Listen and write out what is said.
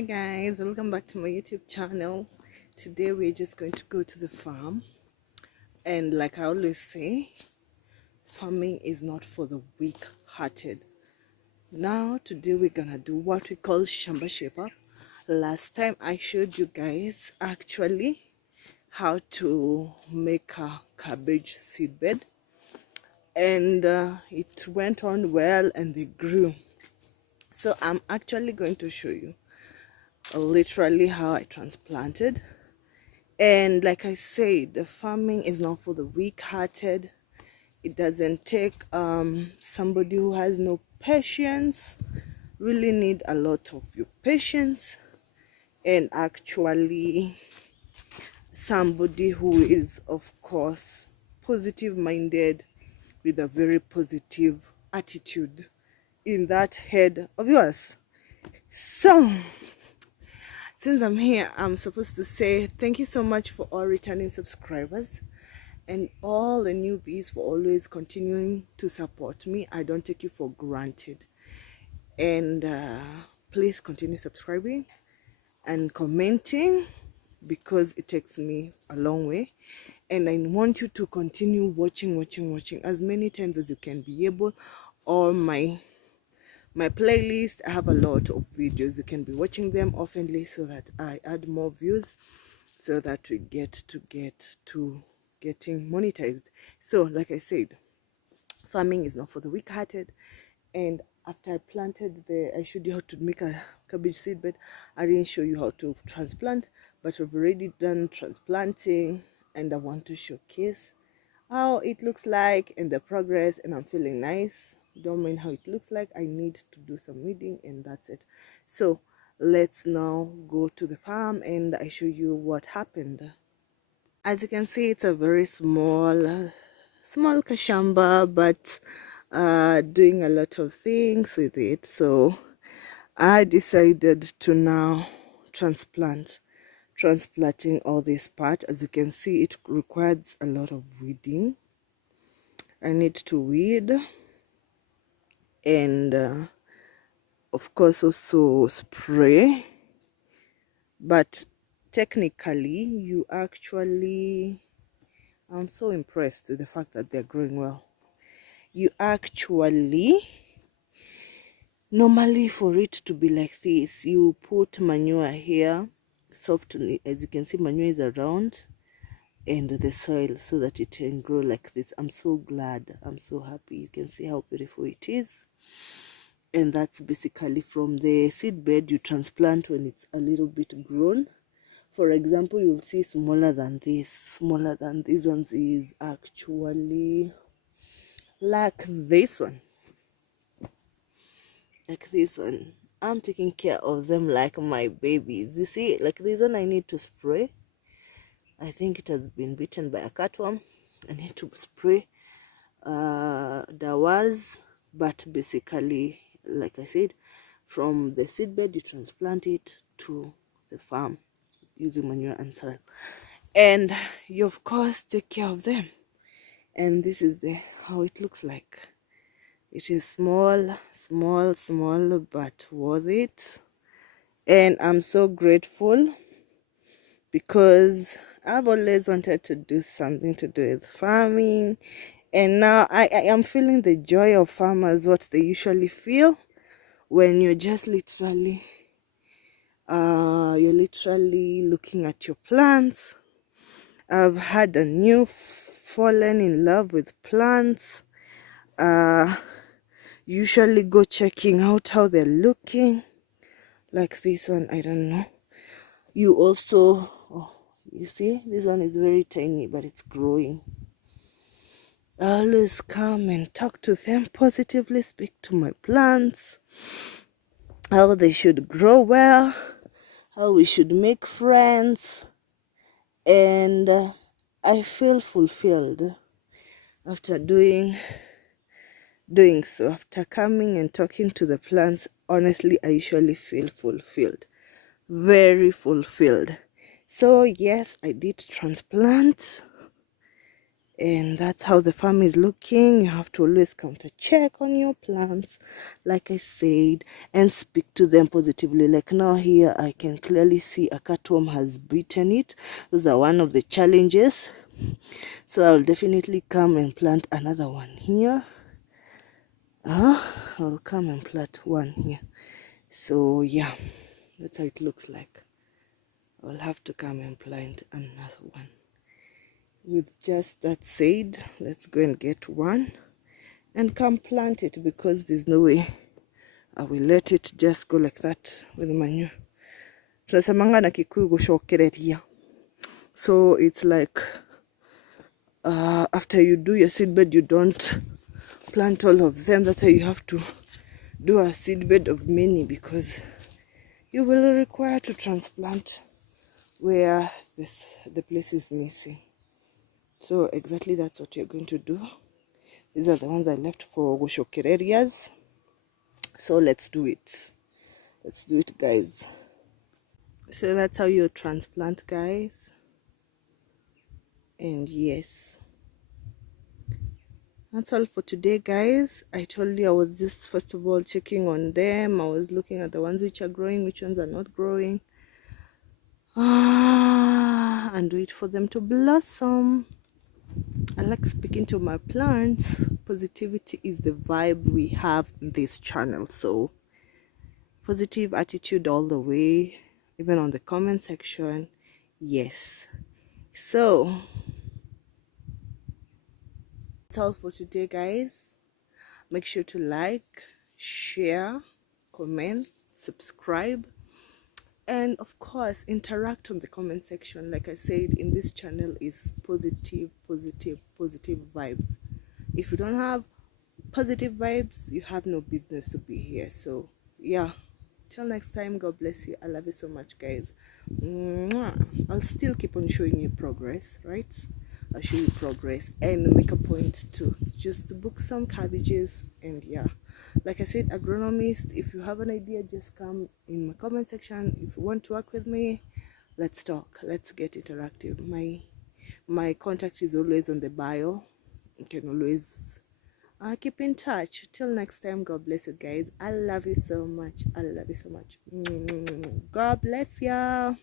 Hi guys, welcome back to my YouTube channel. Today we're just going to go to the farm, and like I always say, farming is not for the weak-hearted. Now today we're gonna do what we call shamba shaper. Last time I showed you guys actually how to make a cabbage seed bed, and it went on well and they grew. So I'm actually going to show you literally how I transplanted. And like I said, the farming is not for the weak-hearted. It doesn't take somebody who has no patience. Really need a lot of your patience, and actually somebody who is, of course, positive minded with a very positive attitude in that head of yours. So since I'm here, I'm supposed to say thank you so much for all returning subscribers and all the newbies for always continuing to support me. I don't take you for granted. And please continue subscribing and commenting, because it takes me a long way. And I want you to continue watching as many times as you can be able. Or my playlist, I have a lot of videos. You can be watching them oftenly so that I add more views, so that we get to getting monetized. So like I said, farming is not for the weak-hearted. And after I planted I showed you how to make a cabbage seed bed. I didn't show you how to transplant, but we've already done transplanting, and I want to showcase how it looks like and the progress. And I'm feeling nice. Don't mind how it looks like. I need to do some weeding, and that's it. So let's now go to the farm and I show you what happened. As you can see, it's a very small kashamba, but doing a lot of things with it. So I decided to now transplanting all this part. As you can see, it requires a lot of weeding. I need to weed, and of course also spray. But technically, you actually, I'm so impressed with the fact that they're growing well. You actually, normally for it to be like this, you put manure here softly. As you can see, manure is around and the soil, so that it can grow like this. I'm so glad, I'm so happy. You can see how beautiful it is. And that's basically from the seed bed you transplant when it's a little bit grown. For example, you'll see smaller than these ones is actually like this one. I'm taking care of them like my babies. You see, like this one I need to spray. I think it has been bitten by a cutworm. I need to spray dawas. But basically, like I said, from the seed bed you transplant it to the farm using manure and soil, and you of course take care of them. And this is how it looks like. It is small, but worth it. And I'm so grateful, because I've always wanted to do something to do with farming, and now I am feeling the joy of farmers, what they usually feel when you're just literally looking at your plants. I've had a new fallen in love with plants. Usually go checking out how they're looking. Like this one, I don't know. You also, you see, this one is very tiny, but it's growing. I always come and talk to them positively, speak to my plants, how they should grow well, how we should make friends. And I feel fulfilled after doing so. After coming and talking to the plants, honestly, I usually feel fulfilled, very fulfilled. So yes, I did transplant, And that's how the farm is looking. You have to always counter check on your plants, like I said, and speak to them positively. Like now here I can clearly see a cutworm has bitten it. Those are one of the challenges, so I'll definitely come and plant another one here. I'll come and plant one here. So yeah, that's how it looks like. I'll have to come and plant another one. With just that said, let's go and get one and come plant it, because there's no way I will let it just go like that with the manure. Tunasemanga na Kikuyu 𝐓𝐾𝐒. So it's like after you do your seedbed, you don't plant all of them. That's why you have to do a seedbed of many, because you will require to transplant where the place is missing. So exactly that's what you're going to do. These are the ones I left for 𝐓𝐾𝐒 areas. So let's do it. Let's do it, guys. So that's how you transplant, guys. And yes, that's all for today, guys. I told you I was just first of all checking on them. I was looking at the ones which are growing, which ones are not growing, and wait for them to blossom. I like speaking to my plants. Positivity is the vibe we have in this channel, so positive attitude all the way, even on the comment section. Yes, so that's all for today, guys. Make sure to like, share, comment, subscribe, and of course interact on the comment section. Like I said, in this channel is positive vibes. If you don't have positive vibes, you have no business to be here. So yeah, till next time, God bless you. I love you so much, guys. Mwah. I'll still keep on showing you progress, right? I'll show you progress and make a point to just book some cabbages. And yeah, like I said, agronomist, if you have an idea, just come in my comment section. If you want to work with me, let's talk, let's get interactive. My contact is always on the bio. You can always keep in touch. Till next time, God bless you, guys. I love you so much. I love you so much. God bless ya.